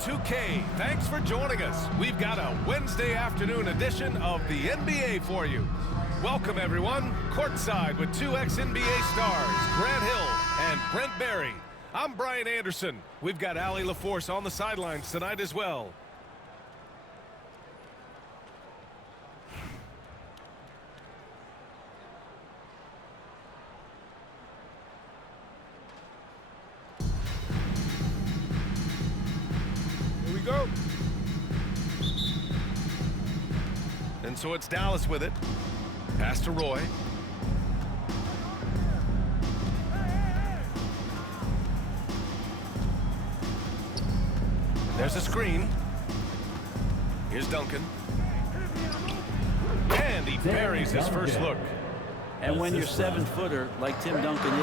NBA2K, thanks for joining us. We've got a Wednesday afternoon edition of the NBA for you. Welcome, everyone. Courtside with two ex-NBA stars, Grant Hill and Brent Barry. I'm Brian Anderson. We've got Allie LaForce on the sidelines tonight as well. Go. And so it's Dallas with it. Pass to Roy. There's a screen. Here's Duncan. And he buries his first look. And when your 7-footer, like Tim Duncan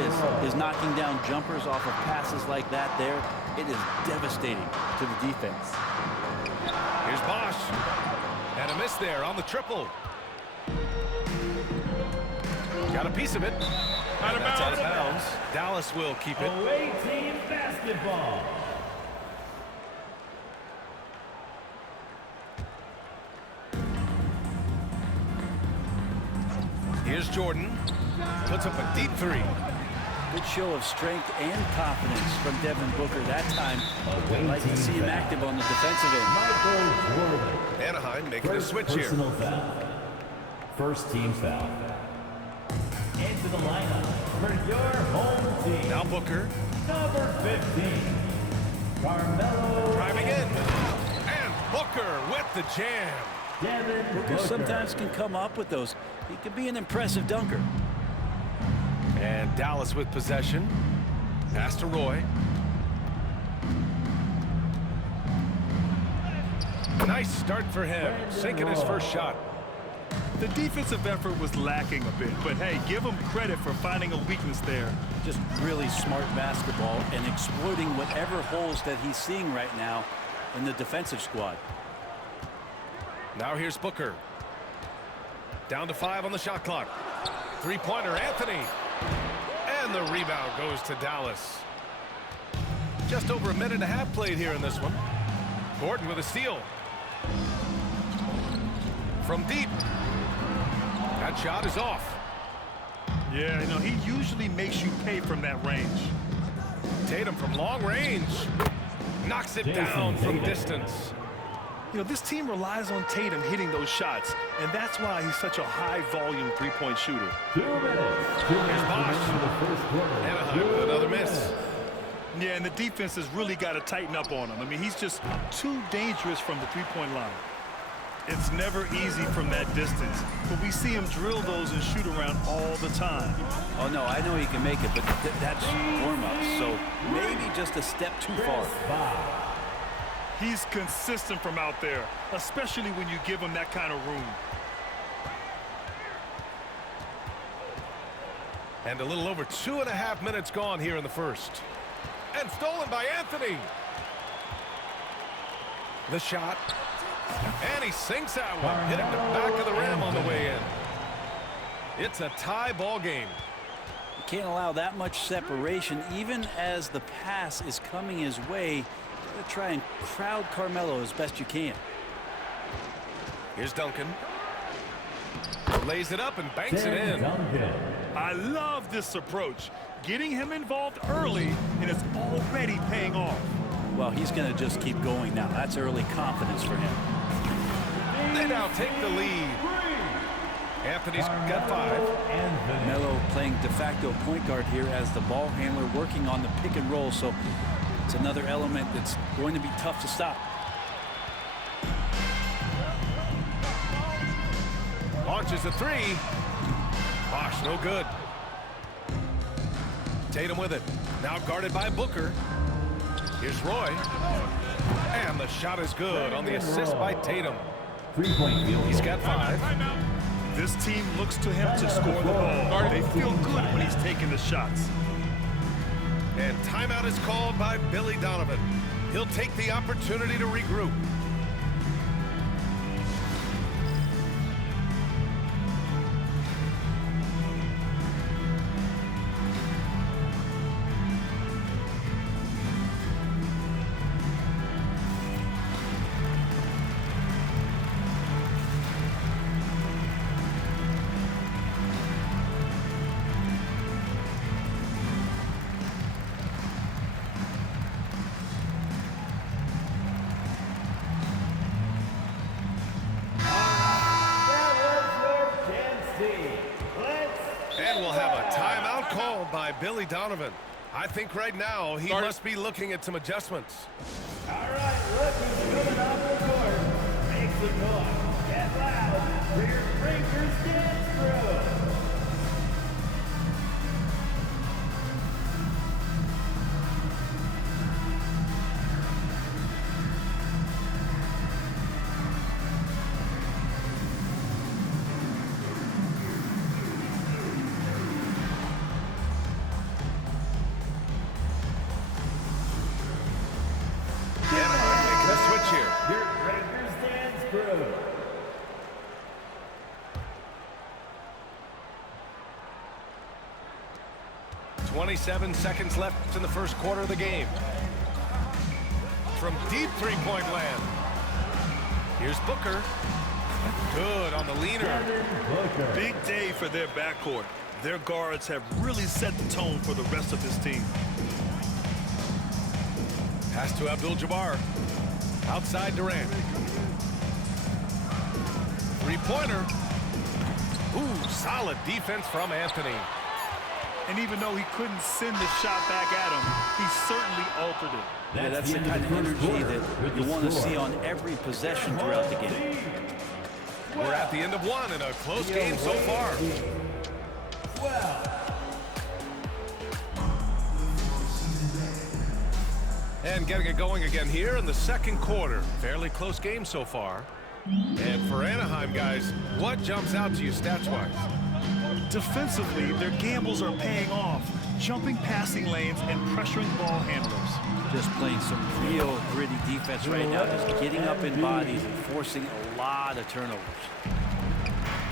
is knocking down jumpers off of passes like that there, it is devastating to the defense. Here's Bosch. And a miss there on the triple. Got a piece of it. And that's out of bounds. Dallas will keep it. Away team basketball. Here's Jordan. Puts up a deep three. Good show of strength and confidence from Devin Booker that time. I'd like to see him active on the defensive end. Anaheim making a switch here. First team foul. Into the lineup for your home team. Now Booker. Number 15. Carmelo. Driving in. And Booker with the jam. Booker sometimes can come up with those. He can be an impressive dunker. And Dallas with possession. Pass to Roy. Nice start for him, sinking his first shot. The defensive effort was lacking a bit, but hey, give him credit for finding a weakness there. Just really smart basketball and exploiting whatever holes that he's seeing right now in the defensive squad. Now here's Booker. Down to 5 on the shot clock. Three-pointer, Anthony. And the rebound goes to Dallas. Just over a minute and a half played here in this one. Gordon with a steal. From deep. That shot is off. Yeah, you know, he usually makes you pay from that range. Tatum from long range. Knocks it down from distance. You know, this team relies on Tatum hitting those shots, and that's why he's such a high-volume three-point shooter. 2 minutes. Here's Bosch. Anaheim with another miss. Yeah, and the defense has really got to tighten up on him. I mean, he's just too dangerous from the three-point line. It's never easy from that distance, but we see him drill those and shoot around all the time. Oh, no, I know he can make it, but that's warm-up, so maybe just a step too far. He's consistent from out there, especially when you give him that kind of room. And a little over 2.5 minutes gone here in the first. And stolen by Anthony. The shot. And he sinks that one, hitting the back of the rim on the way in. It's a tie ball game. You can't allow that much separation, even as the pass is coming his way. Try and crowd Carmelo as best you can. Here's Duncan. Lays it up and banks it in. I love this approach. Getting him involved early, and it's already paying off. Well, he's going to just keep going now. That's early confidence for him. They now take the lead. Anthony's got 5. Melo playing de facto point guard here as the ball handler working on the pick and roll. So it's another element that's going to be tough to stop. Launches a 3. Bosch, no good. Tatum with it. Now guarded by Booker. Here's Roy. And the shot is good on the assist by Tatum. He's got 5. This team looks to him to score the ball. They feel good when he's taking the shots. And timeout is called by Billy Donovan. He'll take the opportunity to regroup. And we'll have a timeout called by Billy Donovan. I think right now he must be looking at some adjustments. All right, rookies coming off the court. Make some noise. Get loud. For your Breakers dance crew. Making a switch here. Your Breakers dance crew. .27 seconds left in the first quarter of the game. From deep three-point land. Here's Booker. Good on the leaner. Booker. Big day for their backcourt. Their guards have really set the tone for the rest of this team. Pass to Abdul-Jabbar. Outside Durant. Three-pointer. Ooh, solid defense from Anthony. And even though he couldn't send the shot back at him, he certainly altered it. Yeah, that's the kind of energy that you want to see on every possession throughout the game. We're at the end of one in a close game so far. And getting it going again here in the second quarter. Fairly close game so far. And for Anaheim, guys, what jumps out to you stats-wise? Defensively, their gambles are paying off, jumping passing lanes and pressuring ball handlers. Just playing some real gritty defense right now, just getting up in bodies and forcing a lot of turnovers.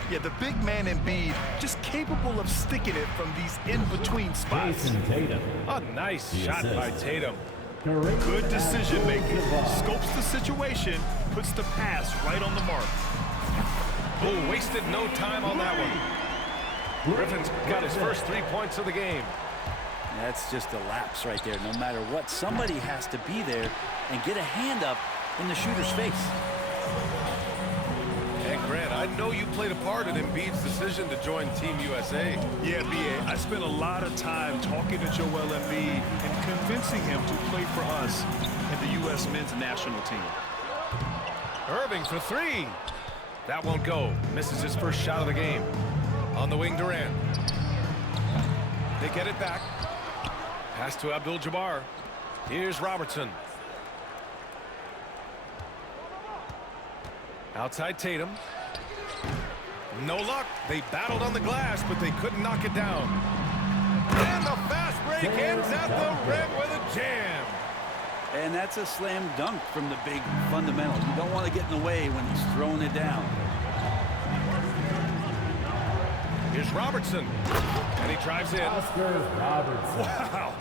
Yeah, the big man Embiid just capable of sticking it from these in-between spots. Jason Tatum. A nice shot by Tatum. Good decision making. Scopes the situation, puts the pass right on the mark. Oh, wasted no time on that one. Griffin's got his first 3 points of the game. That's just a lapse right there. No matter what, somebody has to be there and get a hand up in the shooter's face. And Grant, I know you played a part in Embiid's decision to join Team USA. Yeah, B.A., I spent a lot of time talking to Joel Embiid and convincing him to play for us and the U.S. men's national team. Irving for three. That won't go. Misses his first shot of the game. On the wing, Durant. They get it back. Pass to Abdul-Jabbar. Here's Robertson. Outside Tatum. No luck. They battled on the glass, but they couldn't knock it down. And the fast break ends at the rim with a jam. And that's a slam dunk from the big fundamental. You don't want to get in the way when he's throwing it down. Here's Robertson. And he drives in. Oscar Robertson. Wow.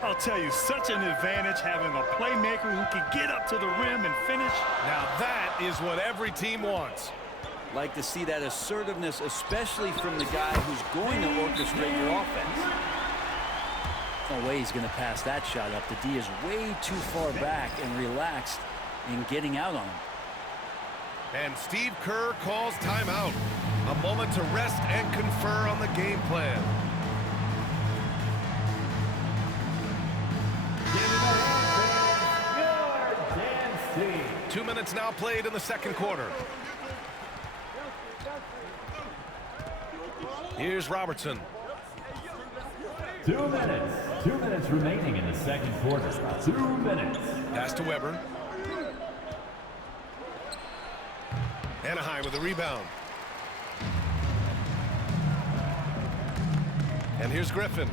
I'll tell you, such an advantage having a playmaker who can get up to the rim and finish. Now that is what every team wants. Like to see that assertiveness, especially from the guy who's going to orchestrate your offense. No way he's going to pass that shot up. The D is way too far back and relaxed in getting out on him. And Steve Kerr calls timeout. A moment to rest and confer on the game plan. Give it a hand, fans. Your dance team. 2 minutes now played in the second quarter. Here's Robertson. 2 minutes. 2 minutes remaining in the second quarter. 2 minutes. Pass to Weber. Anaheim with a rebound. And here's Griffin.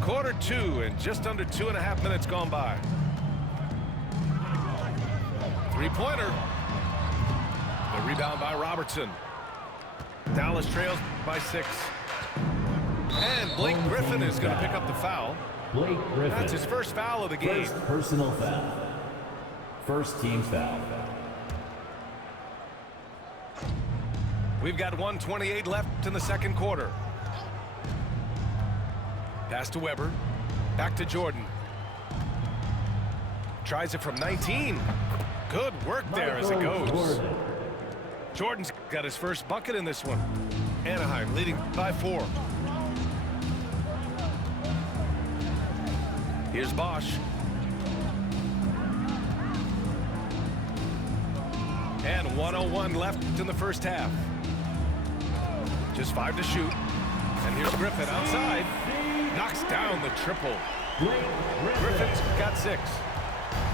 Quarter two and just under 2.5 minutes gone by. Three-pointer. The rebound by Robertson. Dallas trails by 6. And Blake Griffin is going to pick up the foul. Blake Griffin. That's his first foul of the game. First personal foul. First team foul. We've got 1:28 left in the second quarter. Pass to Weber. Back to Jordan. Tries it from 19. Good work there as it goes. Jordan. Jordan's got his first bucket in this one. Anaheim leading by 4. Here's Bosch. And 1:01 left in the first half. Just 5 to shoot. And here's Griffin outside. Knocks down the triple. Griffin's got 6.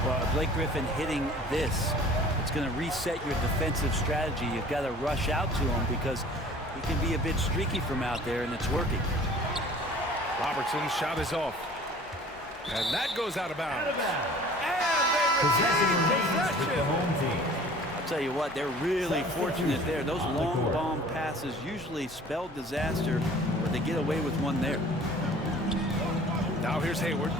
Well, Blake Griffin hitting this, it's going to reset your defensive strategy. You've got to rush out to him because he can be a bit streaky from out there, and it's working. Robertson's shot is off. And that goes out of bounds. And they retain possession. I'll tell you what, they're really fortunate there. Those long bomb passes usually spell disaster, but they get away with one there. Now here's Hayward.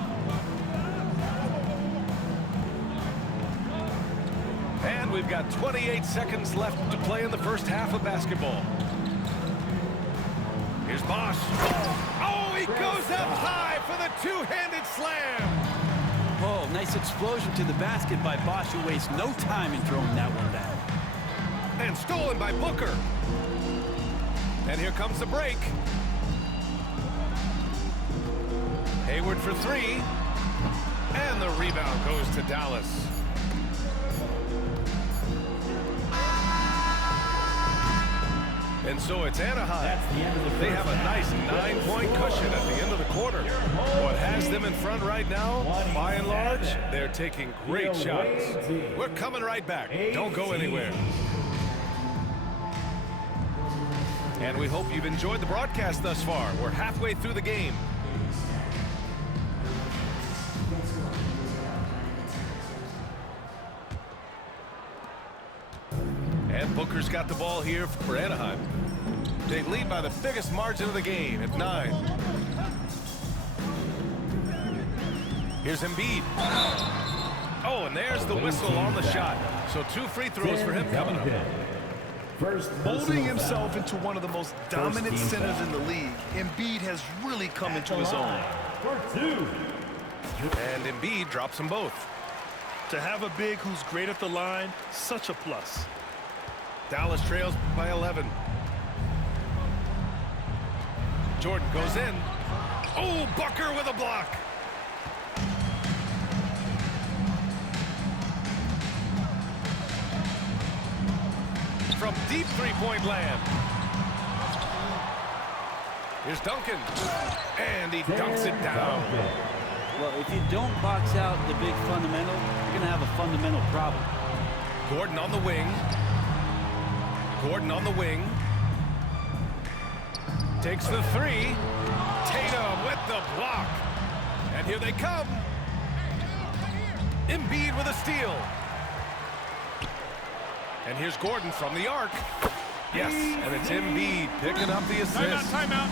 And we've got 28 seconds left to play in the first half of basketball. Here's Bosch. Oh, he goes up high for the two-handed slam. Oh, nice explosion to the basket by Bosch, who wastes no time in throwing that one down. And stolen by Booker. And here comes the break. Hayward for 3. And the rebound goes to Dallas. And so it's Anaheim. They have a nice 9-point cushion at the end of the quarter. What has them in front right now, by and large, they're taking great shots. We're coming right back. Don't go anywhere. And we hope you've enjoyed the broadcast thus far. We're halfway through the game. And Booker's got the ball here for Anaheim. They lead by the biggest margin of the game at 9. Here's Embiid. Oh, and there's the whistle on the shot. So 2 free throws for him coming up. Molding himself into one of the most dominant centers in the league, Embiid has really come into his own. And Embiid drops them both. To have a big who's great at the line, such a plus. Dallas trails by 11. Jordan goes in. Oh, Booker with a block. From deep three-point land. Here's Duncan. And he dunks it down. Well, if you don't box out the big fundamental, you're going to have a fundamental problem. Gordon on the wing. Gordon on the wing. Takes the 3. Tatum with the block. And here they come. Embiid with a steal. And here's Gordon from the arc. Yes, and it's Embiid picking up the assist. Timeout.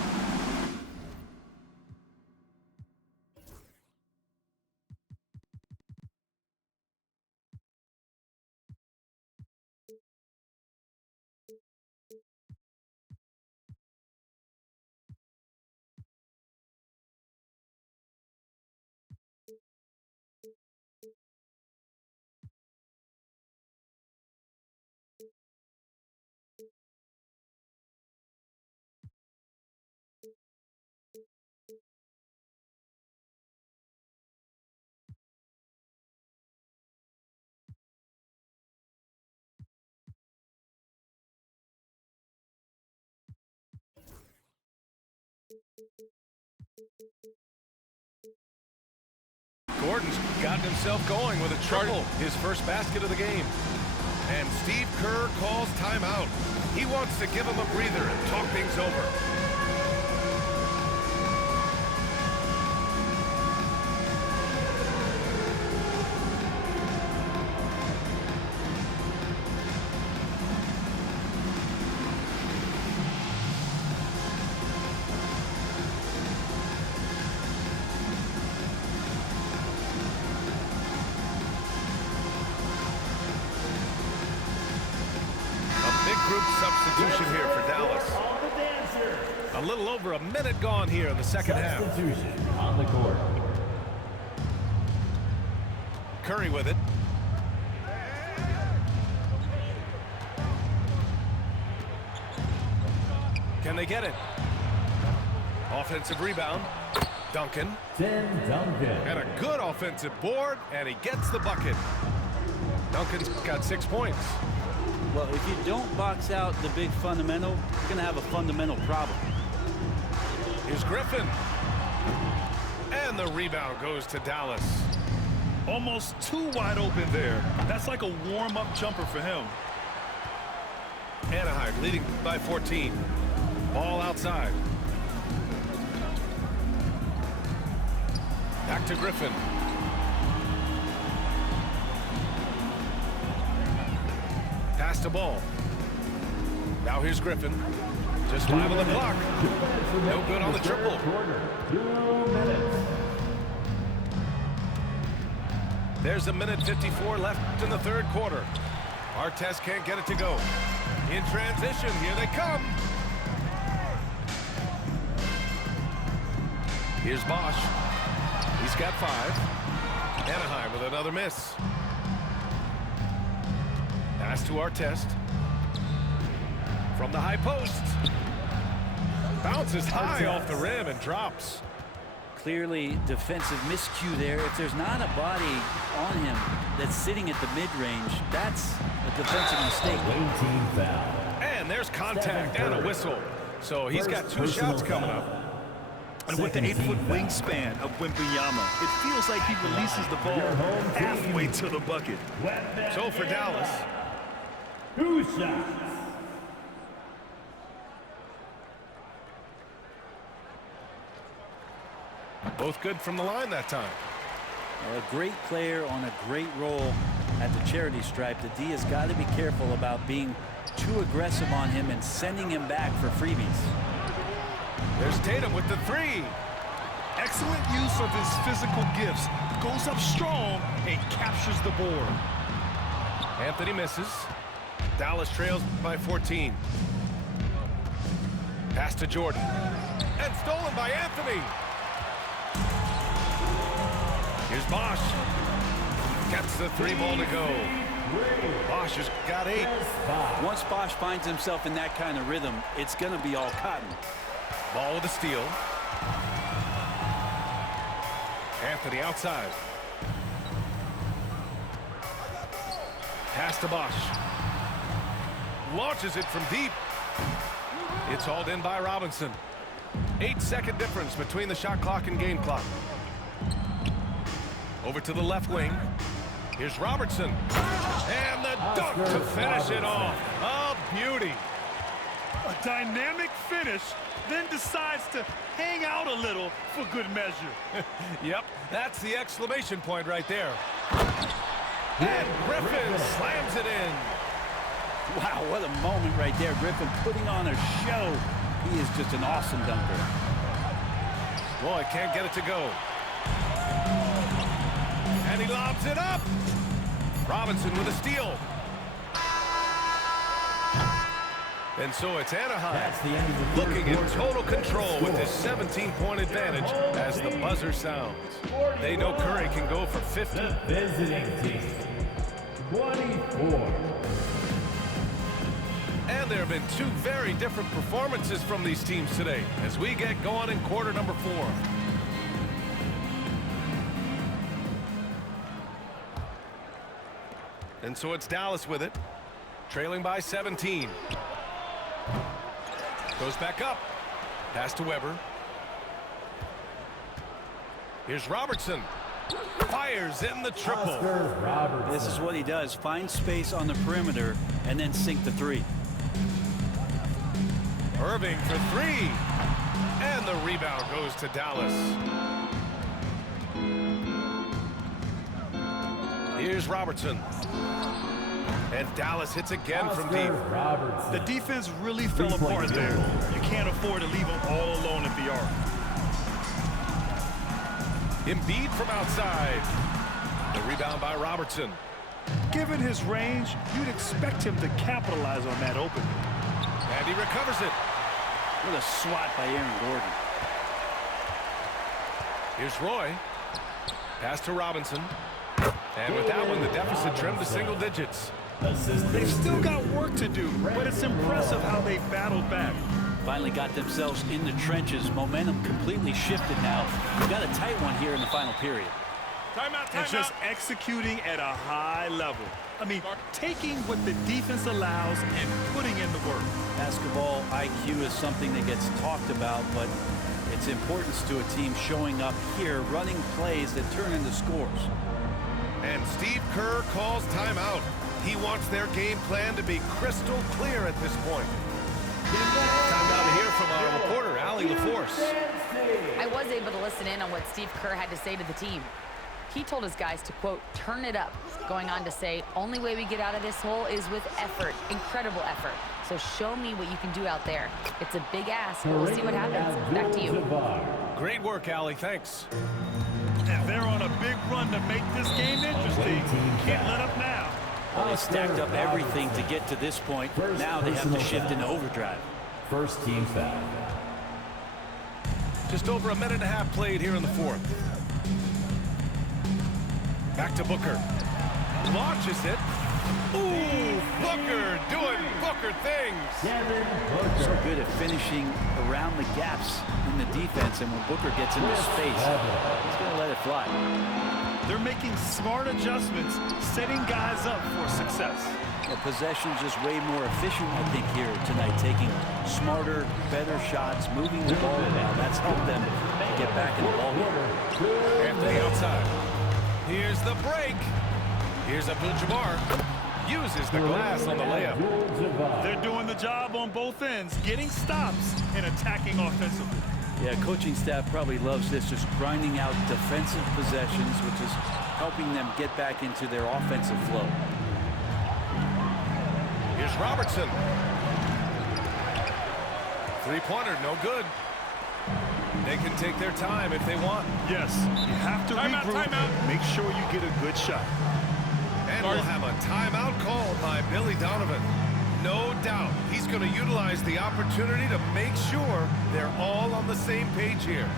Gordon's gotten himself going with a triple, his first basket of the game. And Steve Kerr calls timeout. He wants to give him a breather and talk things over. Substitution here for Dallas. A little over a minute gone here in the second half. Substitution on the court. Curry with it. and they get it. Offensive rebound. Duncan. Tim Duncan. And a good offensive board, and he gets the bucket. Duncan's got 6 points. Well, if you don't box out the big fundamental, you're going to have a fundamental problem. Here's Griffin. And the rebound goes to Dallas. Almost too wide open there. That's like a warm-up jumper for him. Anaheim leading by 14. Ball outside. Back to Griffin. Pass the ball. Now here's Griffin. Just 5 on the clock. No good on the triple. 2 minutes. There's a minute 54 left in the third quarter. Artest can't get it to go. In transition, here they come. Here's Bosch. He's got 5. Anaheim with another miss. Pass to Artest. From the high post. Bounces high off the rim and drops. Clearly defensive miscue there. If there's not a body on him that's sitting at the mid-range, that's a defensive mistake. Team foul. And there's contact and a whistle. So he's got 2 shots coming up. And with the 8-foot wingspan of Wembanyama, it feels like he releases the ball halfway to the bucket. So for Dallas. 2 shots. Both good from the line that time. Well, a great player on a great role at the charity stripe. The D has got to be careful about being too aggressive on him and sending him back for freebies. There's Tatum with the 3. Excellent use of his physical gifts. Goes up strong and captures the board. Anthony misses. Dallas trails by 14. Pass to Jordan. And stolen by Anthony. Here's Bosch. Gets the 3 ball to go. Bosch has got 8. Once Bosch finds himself in that kind of rhythm, it's going to be all cotton. Ball with a steal. Anthony outside. Pass to Bosch. Launches it from deep. It's hauled in by Robinson. 8-second difference between the shot clock and game clock. Over to the left wing. Here's Robertson. And the dunk to finish it off. A beauty. A dynamic finish, then decides to hang out a little for good measure. Yep, that's the exclamation point right there. And Griffin slams it in. Wow, what a moment right there. Griffin putting on a show. He is just an awesome dunker. Boy, can't get it to go. And he lobs it up. Robinson with a steal. And so it's Anaheim looking in total control with this 17-point advantage as the buzzer sounds. They know Curry can go for 50. The visiting team, 24. And there have been 2 very different performances from these teams today as we get going in quarter number 4. And so it's Dallas with it, trailing by 17. Goes back up. Pass to Weber. Here's Robertson. Fires in the triple. This is what he does. Find space on the perimeter and then sink the 3. Irving for 3. And the rebound goes to Dallas. Here's Robertson. And Dallas hits again from deep. The defense really fell apart there. You can't afford to leave them all alone at the arc. Embiid from outside. The rebound by Robertson. Given his range, you'd expect him to capitalize on that opening. And he recovers it. What a swat by Aaron Gordon. Here's Roy. Pass to Robinson. And with that one, the deficit trimmed to single digits. They've still got work to do, but it's impressive how they battled back. Finally got themselves in the trenches. Momentum completely shifted now. We've got a tight one here in the final period. And just executing at a high level. I mean, taking what the defense allows and putting in the work. Basketball IQ is something that gets talked about, but its importance to a team showing up here, running plays that turn into scores. And Steve Kerr calls timeout. He wants their game plan to be crystal clear at this point. Time now to hear from our reporter, Allie LaForce. I was able to listen in on what Steve Kerr had to say to the team. He told his guys to, quote, turn it up, going on to say, only way we get out of this hole is with effort, incredible effort. So show me what you can do out there. It's a big ask, but we'll see what happens. Back to you. Great work, Allie. Thanks. And they're on a big run to make this game interesting. Can't let up now. Well, they stacked up everything to get to this point. Now they have to shift into overdrive. First team foul. Just over a minute and a half played here in the fourth. Back to Booker. Launches it. Ooh, Booker doing Booker things. So good at finishing around the gaps in the defense, and when Booker gets into space, he's going to let it fly. They're making smart adjustments, setting guys up for success. The possession's just way more efficient, I think, here tonight, taking smarter, better shots, moving the ball around. That's helped them get back in the ball game. Anthony outside. Here's the break. Here's Abdul-Jabbar. Uses the glass on the layup. They're doing the job on both ends, getting stops and attacking offensively. Yeah, coaching staff probably loves this, just grinding out defensive possessions, which is helping them get back into their offensive flow. Here's Robertson. Three-pointer, no good. They can take their time if they want. Yes, you have to regroup. Make sure you get a good shot. And we'll have a timeout called by Billy Donovan. No doubt he's going to utilize the opportunity to make sure they're all on the same page here.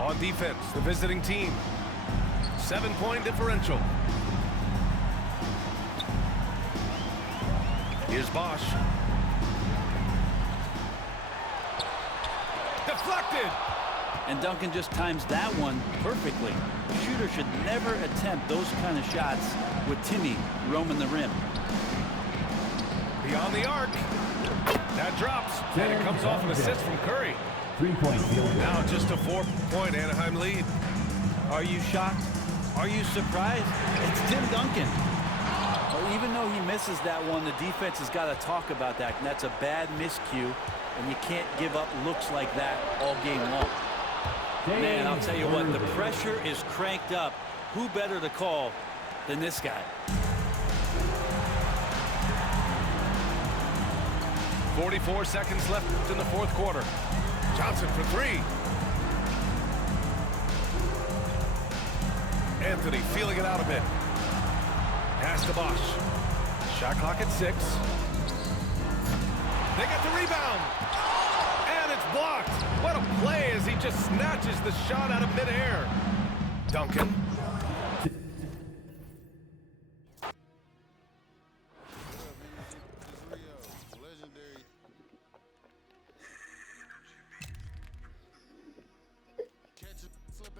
On defense, the visiting team. 7-point differential. Here's Bosch. Deflected! And Duncan just times that one perfectly. The shooter should never attempt those kind of shots with Timmy roaming the rim. Beyond the arc. That drops, and it comes off an assist from Curry. 3-point field. Now just a 4-point Anaheim lead. Are you shocked? Are you surprised? It's Tim Duncan. Well, even though he misses that one, the defense has got to talk about that. And that's a bad miscue, and you can't give up looks like that all game long. Man, I'll tell you what, the pressure is cranked up. Who better to call than this guy? 44 seconds left in the fourth quarter. Johnson for three. Anthony feeling it out a bit. Pass to Bosch. Shot clock at 6. They got the rebound. And it's blocked. What a play as he just snatches the shot out of midair. Duncan.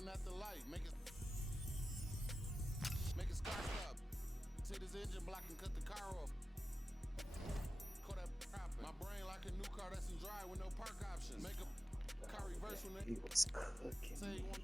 At the light, make it start up. Hit his engine block and cut the car off. Call that profit. My brain like a new car that's in drive with no park options. Make a car reverse when they He was cooking. say you want